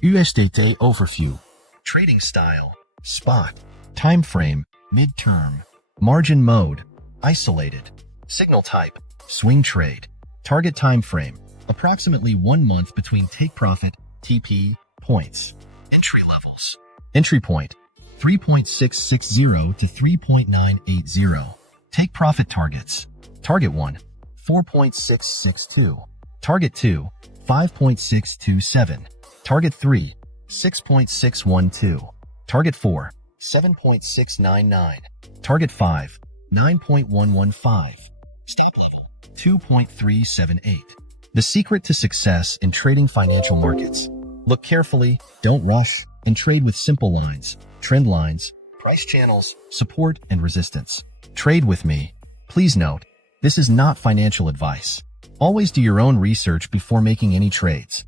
USDT Overview. Trading style, spot, time frame, midterm, margin mode, isolated, signal type, swing trade, target time frame, approximately 1 month between take profit, TP, points. Entry levels. Entry point, 3.660 to 3.980. Take profit targets. Target 1, 4.662. Target 2, 5.627. Target 3, 6.612. Target 4, 7.699. Target 5, 9.115. Stop level, 2.378. The secret to success in trading financial markets. Look carefully, don't rush, and trade with simple lines, trend lines, price channels, support, and resistance. Trade with me. Please note, this is not financial advice. Always do your own research before making any trades.